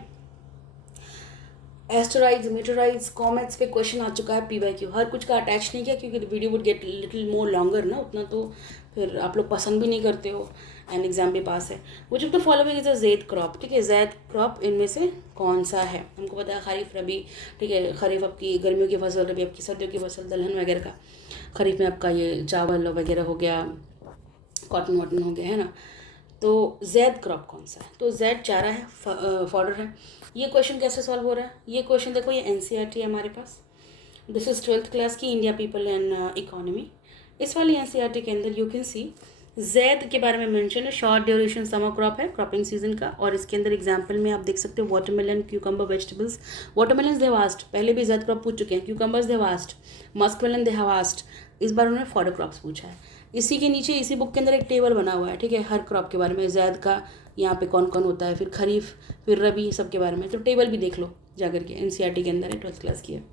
Asteroids, meteoroids, comets पे क्वेश्चन आ चुका है PYQ, हर कुछ का अटैच नहीं किया क्योंकि video would get little more longer ना, उतना तो फिर आप लोग पसंद भी नहीं करते हो एंड एग्जाम भी पास है। Which of the following is a zaid crop, ठीक है, ज़ैद क्रॉप इनमें से कौन सा है, हमको पता है खरीफ रबी, ठीक है, खरीफ आपकी गर्मियों की फसल, रबी आपकी सर्दियों की फसल, दलहन वगैरह का, खरीफ में आपका ये चावल वगैरह हो गया, कॉटन वॉटन हो गया, है ना। तो ज़ैद क्रॉप कौन सा है, तो ज़ैद चारा है, फॉडर है। ये क्वेश्चन कैसे सॉल्व हो रहा है, ये क्वेश्चन देखो, ये एनसीईआरटी है हमारे पास, दिस इज 12th क्लास की इंडिया पीपल एंड इकोनॉमी। इस वाली एनसीईआरटी के अंदर यू कैन सी ज़ैद के बारे में मेंशन है, शॉर्ट ड्यूरेशन समर क्रॉप है, क्रॉपिंग सीजन का, और इसके अंदर एग्जांपल में आप देख सकते हो वाटरमेलन, क्यूकम्बर, वेजिटेबल्स। वाटरमेलन दे वास्ट, पहले भी ज़ैद क्रॉप पूछ चुके हैं, क्यूकम्बर्स दे वास्ट, मस्कमेलन दे वास्ट, इस बार उन्होंने फॉडर क्रॉप्स पूछा है। इसी के नीचे इसी बुक के अंदर एक टेबल बना हुआ है, ठीक है, हर क्रॉप के बारे में, ज़ैद का यहाँ पे कौन कौन होता है, फिर खरीफ, फिर रबी, सब के बारे में, तो टेबल भी देख लो जाकर के, एनसीईआरटी के अंदर है, 12th क्लास की है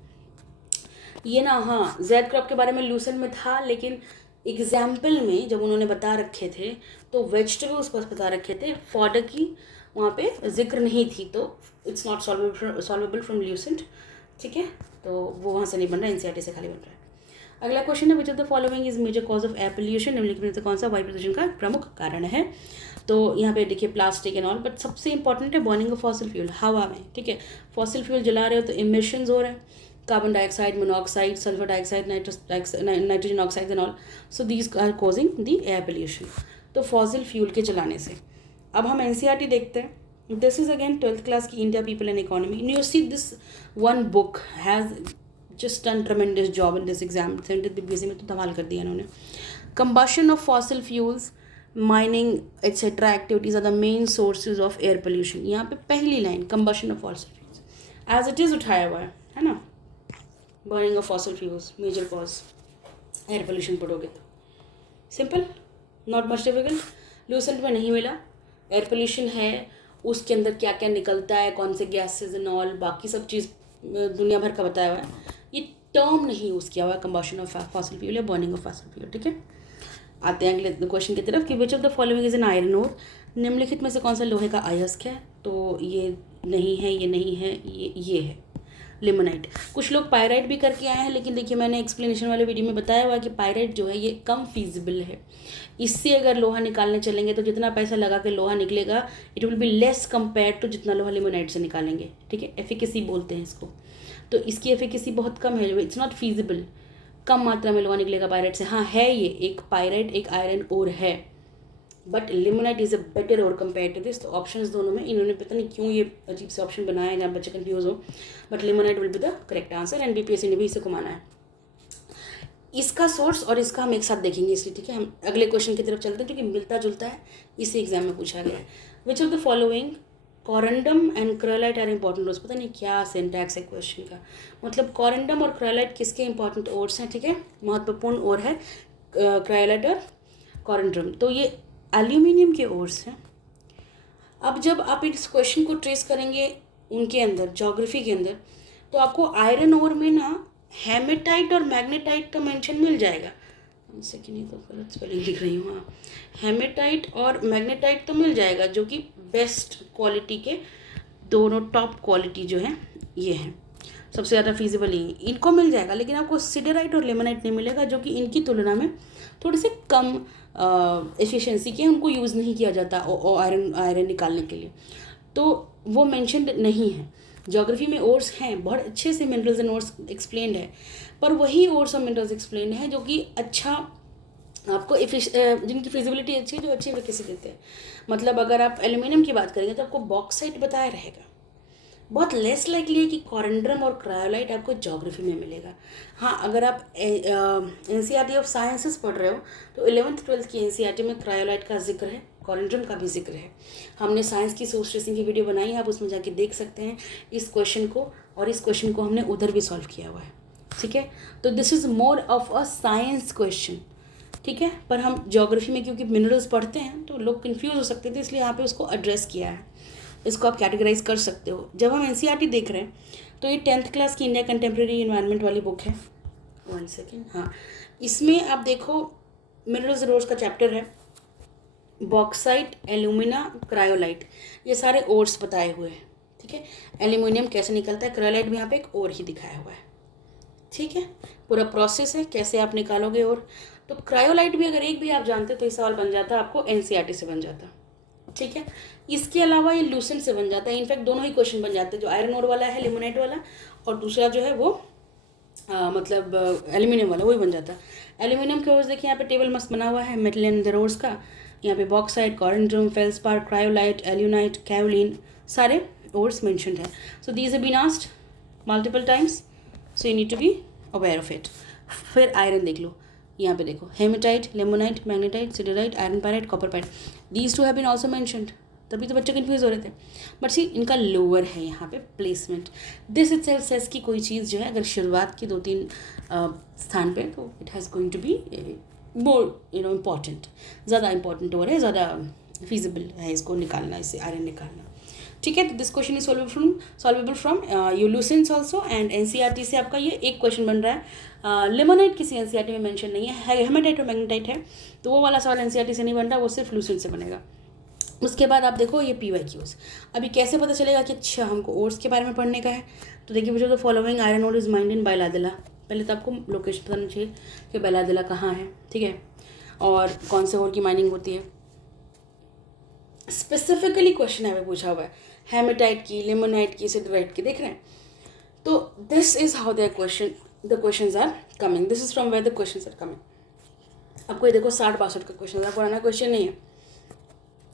ये ना। हाँ ज़ैद क्रॉप के बारे में लूसेंट में था, लेकिन एग्जाम्पल में जब उन्होंने बता रखे थे तो वेजिटेबल्स बस बता रखे थे, फॉडर की वहाँ पे जिक्र नहीं थी, तो it's not solvable from Lucent, ठीक है, तो वो वहाँ से नहीं बन रहा, एनसीईआरटी से खाली बन रहा है। अगला क्वेश्चन है, which of the following is major cause of air pollution, निम्नलिखित में से कौन सा वायु प्रदूषण का प्रमुख कारण है, तो यहाँ पे देखिए प्लास्टिक एंड ऑल, बट सबसे इंपॉर्टेंट है बर्निंग ऑफ फॉसिल फ्यूल, हवा में, ठीक है, फॉसिल फ्यूल जला रहे हो तो इमिशंस हो रहे हैं, carbon dioxide, monoxide, sulphur dioxide, nitrogen oxide and all, so these are causing the air pollution, तो फॉसिल फ्यूल के जलाने से। अब हम एनसीईआरटी देखते हैं, this is again 12th class की India people and economy. You see this one book has just done tremendous job in this exam, 70th BPSC में तो धमाल कर दिया इन्होंने। combustion of fossil fuels, mining etc activities are the main sources of air pollution। यहाँ पे पहली line combustion of fossil fuels as it is उठाया हुआ है ना, burning of fossil fuels major cause air pollution पढ़ोगे तो simple, not much difficult। Lucent में नहीं मिला, एयर पोल्यूशन है उसके अंदर क्या क्या निकलता है, कौन से गैसेज एंड ऑल, बाकी सब चीज़ दुनिया भर का बताया हुआ है। ये टर्म नहीं यूज़ किया हुआ है कंबशन ऑफ फॉसिल फ्यूल या बर्निंग ऑफ फॉसिल फ्यूल। ठीक है, आते हैं अगले क्वेश्चन की तरफ कि which of the following is an iron ore, निम्नलिखित में से कौन सा लोहे का अयस्क है। तो ये नहीं है, ये नहीं है, ये है लिमोनाइट। कुछ लोग पायराइट भी करके आए हैं, लेकिन देखिए मैंने एक्सप्लेनेशन वाले वीडियो में बताया हुआ है कि पायराइट जो है ये कम फीजिबल है। इससे अगर लोहा निकालने चलेंगे तो जितना पैसा लगा के लोहा निकलेगा it will be less compare to जितना लोहा लिमोनाइट से निकालेंगे। ठीक है, एफिकेसी बोलते हैं इसको, तो इसकी एफिकेसी बहुत कम है, इट्स नॉट फीजिबल। कम मात्रा में लोहा निकलेगा पायराइट से। हाँ है, ये एक पायराइट एक आयरन ओर है, but limonite is a better ore compare to this. तो ऑप्शंस दोनों में इन्होंने पता नहीं क्यों ये अजीब से ऑप्शन बनाया है जहाँ बच्चे कंफ्यूज हो, but limonite will be the correct answer and BPSC ने भी इसे घुमाना है। इसका सोर्स और इसका हम एक साथ देखेंगे इसलिए। ठीक है, हम अगले क्वेश्चन की तरफ चलते हैं क्योंकि मिलता जुलता है, इसे एग्जाम में पूछा गया है। Which of the following corundum and cryolite are important ores. पता नहीं क्या सिंटैक्स है क्वेश्चन का, मतलब कॉरेंडम और क्रायोलाइट किसके इंपॉर्टेंट ओर्स हैं। ठीक है, महत्वपूर्ण ओर है क्रायोलाइट और कॉरेंडम, तो ये एल्यूमिनियम के ओर्स हैं। अब जब आप इस क्वेश्चन को ट्रेस करेंगे उनके अंदर ज्योग्राफी के अंदर, तो आपको आयरन ओर में ना हेमेटाइट और मैग्नेटाइट का मेंशन मिल जाएगा। सेकेंड, ये तो गलत स्पेलिंग लिख रही हूँ। हाँ, हेमेटाइट और मैग्नेटाइट तो मिल जाएगा, जो कि बेस्ट क्वालिटी के दोनों टॉप क्वालिटी जो है ये हैं, सबसे ज़्यादा फीजिबल ही इनको मिल जाएगा। लेकिन आपको सिडराइट और लेमोनाइट नहीं मिलेगा, जो कि इनकी तुलना में थोड़े से कम एफिशिएंसी के, उनको यूज़ नहीं किया जाता आयरन निकालने के लिए, तो वो मेंशनड नहीं है। ज्योग्राफी में ओर्स हैं, बहुत अच्छे से मिनरल्स एंड ओर्स एक्सप्लेन्ड है, पर वही ओर्स और मिनरल्स एक्सप्लेन्ड है जो कि अच्छा आपको जिनकी फिजिबिलिटी अच्छी है, जो अच्छी एफिशिएंसी देते हैं। मतलब अगर आप एल्यूमिनियम की बात करेंगे तो आपको बॉक्साइट बताया रहेगा, बहुत लेस लाइकली है कि कॉरेंड्रम और क्रायोलाइट आपको ज्योग्राफी में मिलेगा। हाँ, अगर आप एनसीईआरटी ऑफ साइंसेस पढ़ रहे हो तो 11th-12th की एनसीईआरटी में क्रायोलाइट का जिक्र है, कॉरेंड्रम का भी जिक्र है। हमने साइंस की सोर्स ट्रेसिंग की वीडियो बनाई है, आप उसमें जाके देख सकते हैं इस क्वेश्चन को, और इस क्वेश्चन को हमने उधर भी सॉल्व किया हुआ है। ठीक है, तो this is more of a science question. ठीक है, पर हम ज्योग्राफी में क्योंकि मिनरल्स पढ़ते हैं तो लोग कन्फ्यूज हो सकते थे, इसलिए यहाँ पे उसको एड्रेस किया है। इसको आप कैटेगराइज कर सकते हो। जब हम एनसीईआरटी देख रहे हैं तो ये 10th क्लास की इंडिया कंटेम्प्रेरी इन्वायरमेंट वाली बुक है। 1 सेकेंड, हाँ, इसमें आप देखो मिनरल्स रोड्स का चैप्टर है, बॉक्साइट, एल्यूमिना, क्रायोलाइट, ये सारे ओर्स बताए हुए हैं। ठीक है, एल्यूमिनियम कैसे निकलता है, क्रायोलाइट भी यहाँ पे एक ओर ही दिखाया हुआ है। ठीक है, पूरा प्रोसेस है कैसे आप निकालोगे। और तो क्रायोलाइट भी अगर एक भी आप जानते तो ये सवाल बन जाता, आपको एनसीईआरटी से बन जाता। ठीक है, इसके अलावा ये लूसेंट से बन जाता है। इनफैक्ट दोनों ही क्वेश्चन बन जाते हैं, जो आयरन ओर वाला है लिमोनाइट वाला, और दूसरा जो है वो मतलब एल्यूमिनियम वाला, वही बन जाता है। एल्यूमिनियम के ओर्स देखिए यहाँ पे टेबल मस्त बना हुआ है मेटल एंड द ओर्स का। यहाँ पे bauxite, corundum, feldspar, cryolite, alunite, kaolin, सारे ओर्स मेंशनड है। So these have been asked multiple times, so you need to be aware of it. फिर आयरन देख लो, यहाँ पे देखो hematite, limonite, magnetite, siderite, iron pyrite, copper pyrite, these too have been also mentioned. तभी तो बच्चे कन्फ्यूज हो रहे थे, बट सी इनका लोअर है यहाँ पे प्लेसमेंट। दिस इटसेल्फ सेज की कोई चीज़ जो है अगर शुरुआत की 2-3 स्थान पे, तो it has going to be more important, ज़्यादा इंपॉर्टेंट हो रहा है, ज़्यादा फिजिबल है इसको निकालना, इससे आयरन निकालना। ठीक है, तो this question is solvable from यूलुसेंस ऑल्सो एंड एनसीईआरटी से आपका ये एक क्वेश्चन बन रहा है। लिमोनाइट किसी एनसीईआरटी में मेंशन नहीं है, हेमेटाइट और मैग्नेटाइट है, तो वो वाला सवाल एनसीईआरटी से नहीं बन रहा, वो सिर्फ लूसेंट से बनेगा। उसके बाद आप देखो ये PYQs। अभी कैसे पता चलेगा कि अच्छा हमको ओर्स के बारे में पढ़ने का है, तो देखिए मुझे, तो following iron ore is mined in Bailadila. पहले तो आपको लोकेशन बताना चाहिए कि बायलादिला कहाँ है। ठीक है, और कौन से ओर की माइनिंग होती है, स्पेसिफिकली क्वेश्चन है पूछा हुआ है, हेमेटाइट की, लिमोनाइट की, सिडराइट की, देख रहे हैं। तो this is how the questions are coming, this is from where the questions are coming. आपको ये देखो 60-62 का क्वेश्चन था, पुराना क्वेश्चन नहीं है।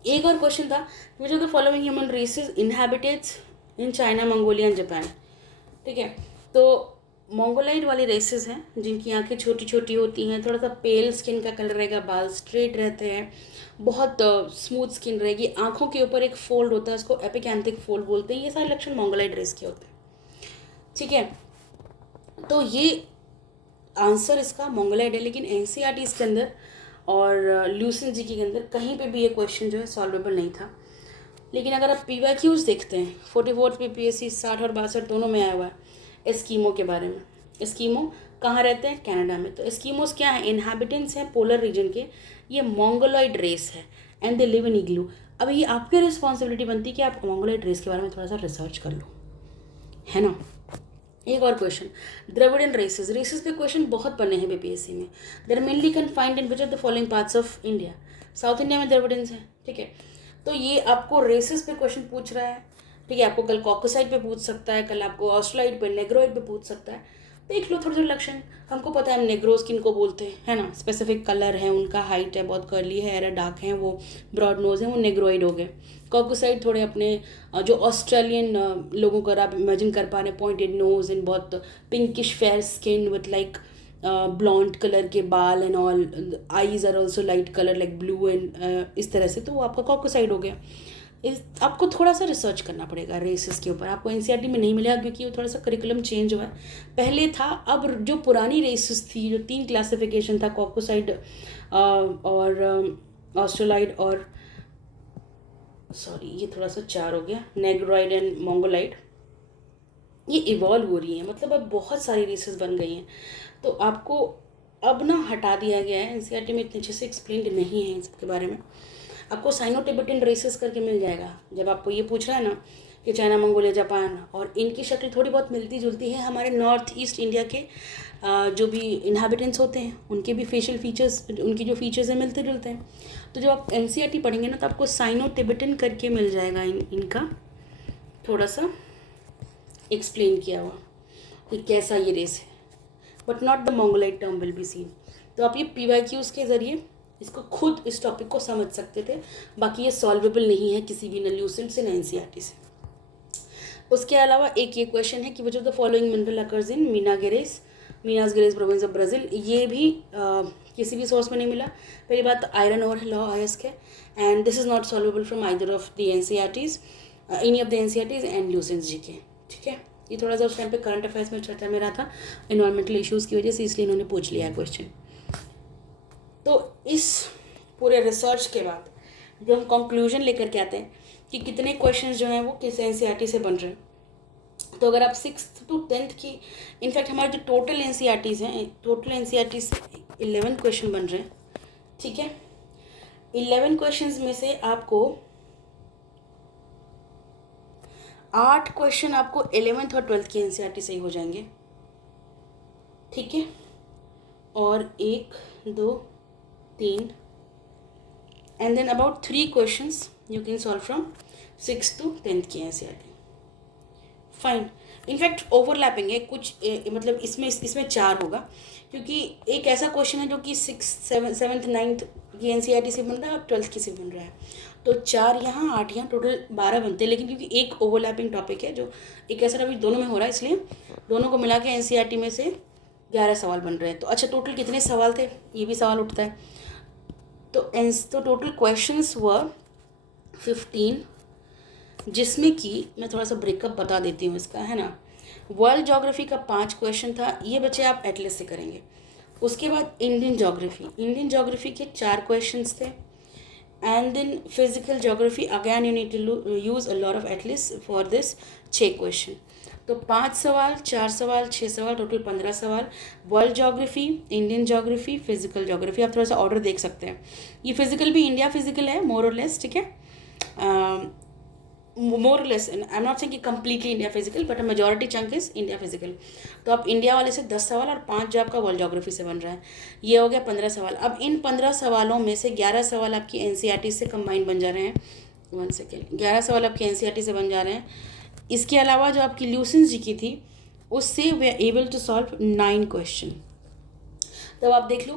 एक और क्वेश्चन था, which of the following human races inhabitates in China, Mongolia and Japan. ठीक है, तो मंगोलाइड वाली रेसेस हैं जिनकी आंखें छोटी छोटी होती हैं, थोड़ा सा पेल स्किन का कलर रहेगा, बाल स्ट्रेट रहते हैं, बहुत स्मूथ स्किन रहेगी, आंखों के ऊपर एक फोल्ड होता है, उसको एपिकैंथिक फोल्ड बोलते हैं। ये सारे लक्षण मंगोलाइड रेस के होते हैं। ठीक है, तो ये आंसर इसका मंगोलाइड है, लेकिन एनसीईआरटी इसके अंदर और लूसेंट जी के अंदर कहीं पे भी ये क्वेश्चन जो है सॉल्वेबल नहीं था। लेकिन अगर आप PYQs देखते हैं 44 PPSC 60 और 62 दोनों में आया हुआ है एस्कीमो के बारे में। एस्कीमो कहाँ रहते हैं? कनाडा में। तो एस्कीमोस क्या है? इनहैबिटेंट्स हैं पोलर रीजन के। ये मोंगोलॉइड रेस है एंड दे लिव इन इग्लू। अब ये आपकी रिस्पॉन्सिबिलिटी बनती है कि आप मोंगोलॉइड रेस के बारे में थोड़ा सा रिसर्च कर लो, है ना। एक और क्वेश्चन, द्रविडियन रेसेस। रेसेस पे क्वेश्चन बहुत बने हैं BPSC में। They're mainly confined in which of the following parts of India. South India में द्रविडियंस हैं, ठीक है। तो ये आपको रेसेस पे क्वेश्चन पूछ रहा है, ठीक है। आपको कल कॉकोसाइड पे पूछ सकता है, कल आपको ऑस्ट्रोलाइड पे, नेग्रोइड पे पूछ सकता है। देख लो थोड़े थोड़े लक्षण। हमको पता है हम नेग्रोस किनको बोलते हैं, है ना। स्पेसिफिक कलर है उनका, हाइट है, बहुत कर्ली हेयर है, डार्क है, वो ब्रॉड नोज है, वो नेग्रोइड हो गए। कॉकोसाइड थोड़े अपने जो ऑस्ट्रेलियन लोगों को आप इमेजिन कर पा रहे, पॉइंटेड नोज एंड बहुत pinkish fair skin with like blonde colour के बाल and all, eyes are also light colour like blue and इस तरह से। तो वो आपका कॉकोसाइड हो गया। आपको थोड़ा सा रिसर्च करना पड़ेगा रेसेस के ऊपर। आपको NCERT में नहीं मिलेगा क्योंकि वो थोड़ा सा करिकुलम चेंज हुआ है। पहले था, अब जो पुरानी रेसेस थी, जो 3 क्लासिफिकेशन था, कॉकोसाइड और ऑस्ट्रोलाइड और ये थोड़ा सा 4 हो गया, नेग्रोइड एंड मोंगोलाइड, ये इवॉल्व हो रही है। मतलब अब बहुत सारी रेसेस बन गई हैं। तो आपको अब ना हटा दिया गया है, NCERT में इतने अच्छे से एक्सप्लेन नहीं है इन सब के बारे में। आपको साइनो टिबेटन रेसेस करके मिल जाएगा। जब आपको ये पूछ रहा है ना कि चाइना, मंगोलिया, जापान, और इनकी शक्ल थोड़ी बहुत मिलती जुलती है हमारे नॉर्थ ईस्ट इंडिया के जो भी इनहैबिटेंट्स होते हैं, उनके भी फेशियल फीचर्स, उनकी जो फीचर्स हैं मिलते जुलते हैं। तो जब आप NCERT पढ़ेंगे ना तो आपको साइनो टिबेटन करके मिल जाएगा इनका थोड़ा सा एक्सप्लेन किया हुआ कि कैसा ये रेस है, but not the Mongoloid term will be seen. तो आप ये PYQs के ज़रिए इसको खुद इस टॉपिक को समझ सकते थे। बाकी ये सॉल्वेबल नहीं है किसी भी न ल्यूसेंट से न NCERT से। उसके अलावा एक ये क्वेश्चन है कि which of the following mineral occurs in Minas Gerais province of Brazil. ये भी किसी भी सोर्स में नहीं मिला। पहली बात आयरन और लॉ आयस्क है and this is not solvable from either of the NCERTs, any of the NCERTs and Lucent GK, ठीक है। ये थोड़ा सा उस टाइम पे करंट अफेयर्स में चर्चा में रहा था इन्वायरमेंटल इश्यूज़ की वजह से, इसलिए इन्होंने पूछ लिया है क्वेश्चन। तो इस पूरे रिसर्च के बाद जो हम कंक्लूजन लेकर के आते हैं कि कितने क्वेश्चंस जो हैं वो किस NCERT से बन रहे हैं। तो अगर आप 6th to 10th की, इनफैक्ट हमारे जो टोटल NCERTs हैं, टोटल NCERT से 11 क्वेश्चन बन रहे हैं, ठीक है। 11 क्वेश्चंस में से आपको 8 क्वेश्चन आपको 11th और 12th की NCERT से ही हो जाएंगे, ठीक है। और 1, 2, 3 and then about 3 questions you can solve from 6th to 10th की NCERT। फाइन। इनफैक्ट ओवरलैपिंग है कुछ, मतलब इसमें 4 होगा क्योंकि एक ऐसा क्वेश्चन है जो कि 6th, 7th, 9th की NCERT से बन रहा है और 12th की से बन रहा है। तो 4 यहाँ, 8 यहाँ, टोटल 12 बनते हैं। लेकिन क्योंकि एक ओवरलैपिंग टॉपिक है जो एक ऐसा टॉपिक दोनों में हो रहा है, इसलिए दोनों को मिला के NCERT में से 11 सवाल बन रहे हैं। तो अच्छा, टोटल कितने सवाल थे, ये भी सवाल उठता है। तो टोटल क्वेश्चंस वर 15, जिसमें कि मैं थोड़ा सा ब्रेकअप बता देती हूँ इसका, है ना। वर्ल्ड ज्योग्राफी का 5 क्वेश्चन था, ये बच्चे आप एटलस से करेंगे। उसके बाद इंडियन ज्योग्राफी के 4 क्वेश्चंस थे। And then physical geography, again you need to use a lot of atlas for this 6 question. तो 5 सवाल, 4 सवाल, 6 सवाल, टोटल 15 सवाल। World geography, Indian geography, physical geography. आप थोड़ा सा ऑर्डर देख सकते हैं। ये फिजिकल भी इंडिया फिजिकल है, मोर और लेस, ठीक है। मोर और less, I am not saying कि completely India physical, but a majority chunk is India physical. तो आप इंडिया वाले से 10 सवाल और 5 जो आपका वर्ल्ड ज्योग्राफी से बन रहा है, ये हो गया 15 सवाल। अब इन 15 सवालों में से 11 सवाल आपकी NCERT से कंबाइन बन जा रहे हैं। 1 सेकेंड, 11 सवाल आपके NCERT से बन जा रहे हैं। इसके अलावा जो आपकी ल्यूसेंट GK थी, उससे we are able to solve 9 question. तब आप देख लो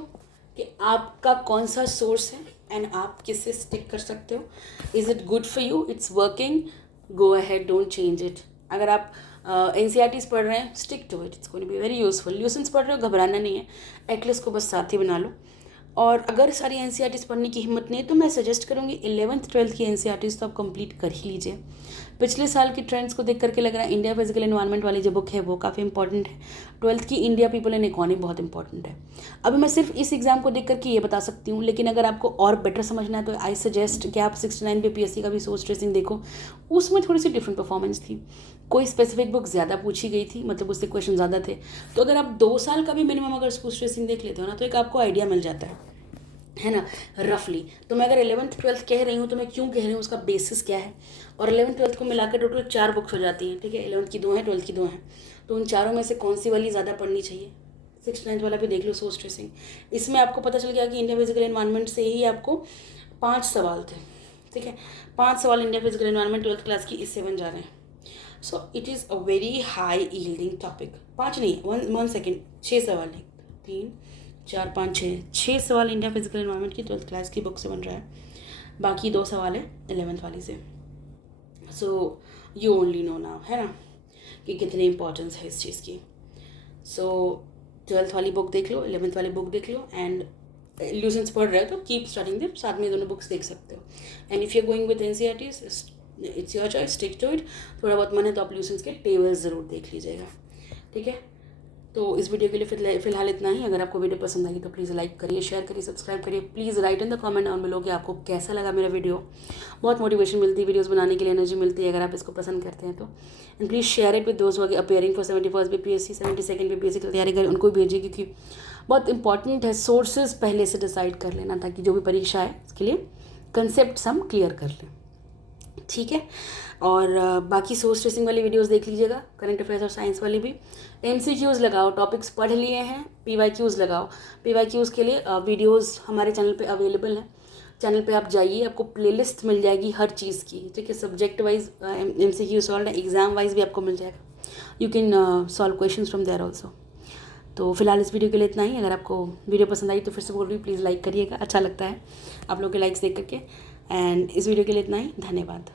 कि आपका कौन सा सोर्स है एंड आप किससे स्टिक कर सकते हो। Is it good for you, it's working, go ahead, don't change it. अगर आप NCERTs पढ़ रहे हैं, stick to it, it's going to be very useful. Lucent's पढ़ रहे हो, घबराना नहीं है, एटलस को बस साथ ही बना लो। और अगर सारी एन पढ़ने की हिम्मत नहीं है तो मैं सजेस्ट करूँगी 11th-12th की एन तो आप कंप्लीट कर ही लीजिए। पिछले साल की ट्रेंड्स को देख करके लग रहा है इंडिया फिजिकल एनवायरनमेंट वाली जो बुक है वो काफ़ी इंपॉर्टेंट है। 12th की इंडिया पीपल एंड इकोनॉमी बहुत इंपॉर्टेंट है। अभी मैं सिर्फ इस एग्जाम को देख करके ये बता सकती हूँ, लेकिन अगर आपको और बेटर समझना है तो आई सजेस्ट कि आप 69 बीपीएससी का भी सोर्स ट्रेसिंग देखो। उसमें थोड़ी सी डिफरेंट परफॉर्मेंस थी, कोई स्पेसिफिक बुक ज़्यादा पूछी गई थी, मतलब उससे क्वेश्चन ज़्यादा थे। तो अगर आप 2 साल का भी मिनिमम अगर सोर्स ट्रेसिंग देख लेते हो ना तो एक आपको आइडिया मिल जाता है ना, रफली। तो मैं अगर 11th-12th कह रही हूँ तो मैं क्यों कह रही हूँ, उसका बेसिस क्या है। और 11th-12th को मिलाकर टोटल 4 बुक्स हो जाती हैं, ठीक है। 11th की 2 हैं, 12th की 2 हैं। तो उन चारों में से कौन सी वाली ज़्यादा पढ़नी चाहिए। 6th-9th वाला भी देख लो, सोर्स ट्रेसिंग। इसमें आपको पता चल गया कि इंडिया फिजिकल एनवायरनमेंट से ही आपको 5 सवाल थे, ठीक है। 5 सवाल India physical environment 12th class की इससे बन जा रहे हैं। So it is a very high yielding topic. 5 नहीं, 1 सेकेंड, 6 सवाल है, 3 4 5 6 सवाल इंडिया फिजिकल एनवायरनमेंट की 12th क्लास की बुक से बन रहा है। बाकी 2 सवाल है 11th वाली से। So you only know now, है ना, कि कितनी इंपॉर्टेंस है इस चीज़ की। सो 12th वाली बुक देख लो, 11th वाली बुक देख लो, एंड इल्यूजन्स पढ़ रहे हो तो कीप स्टार्टिंग देम, साथ में दोनों बुक्स देख सकते हो। And if you are going with NCERT, it's your choice, stick to it. थोड़ा बहुत मन है तो आप इल्यूजन्स के टेबल्स ज़रूर देख लीजिएगा, ठीक है। तो इस वीडियो के लिए फिलहाल इतना ही। अगर आपको वीडियो पसंद आई तो प्लीज़ लाइक करिए, शेयर करिए, सब्सक्राइब करिए। Please write in the comment down below कि आपको कैसा लगा मेरा वीडियो। बहुत मोटिवेशन मिलती है वीडियोस बनाने के लिए, एनर्जी मिलती है अगर आप इसको पसंद करते हैं तो। And please share it with those who are appearing for 71st BPSC, 72nd BPSC की तैयारी करें, उनको भेजिए, क्योंकि बहुत इंपॉर्टेंट है सोर्सेज पहले से डिसाइड कर लेना, ताकि जो भी परीक्षा है उसके लिए कंसेप्ट हम क्लियर कर लें, ठीक है। और बाकी सोर्स ट्रेसिंग वाली वीडियोस देख लीजिएगा, करंट अफेयर्स और साइंस वाली भी। एमसीक्यूज़ लगाओ, टॉपिक्स पढ़ लिए हैं, पीवाईक्यूज़ लगाओ। पीवाईक्यूज़ के लिए वीडियोस हमारे चैनल पे अवेलेबल हैं। चैनल पे आप जाइए, आपको प्लेलिस्ट मिल जाएगी हर चीज़ की, ठीक है। सब्जेक्ट वाइज एमसीक्यू सॉल्व है, एग्जाम वाइज भी आपको मिल जाएगा। You can solve questions from there also. तो फिलहाल इस वीडियो के लिए इतना ही। अगर आपको वीडियो पसंद आई तो फिर से बोल रही हूँ, प्लीज़ लाइक करिएगा, अच्छा लगता है आप लोग के लाइक्स देख करके। एंड इस वीडियो के लिए इतना ही, धन्यवाद।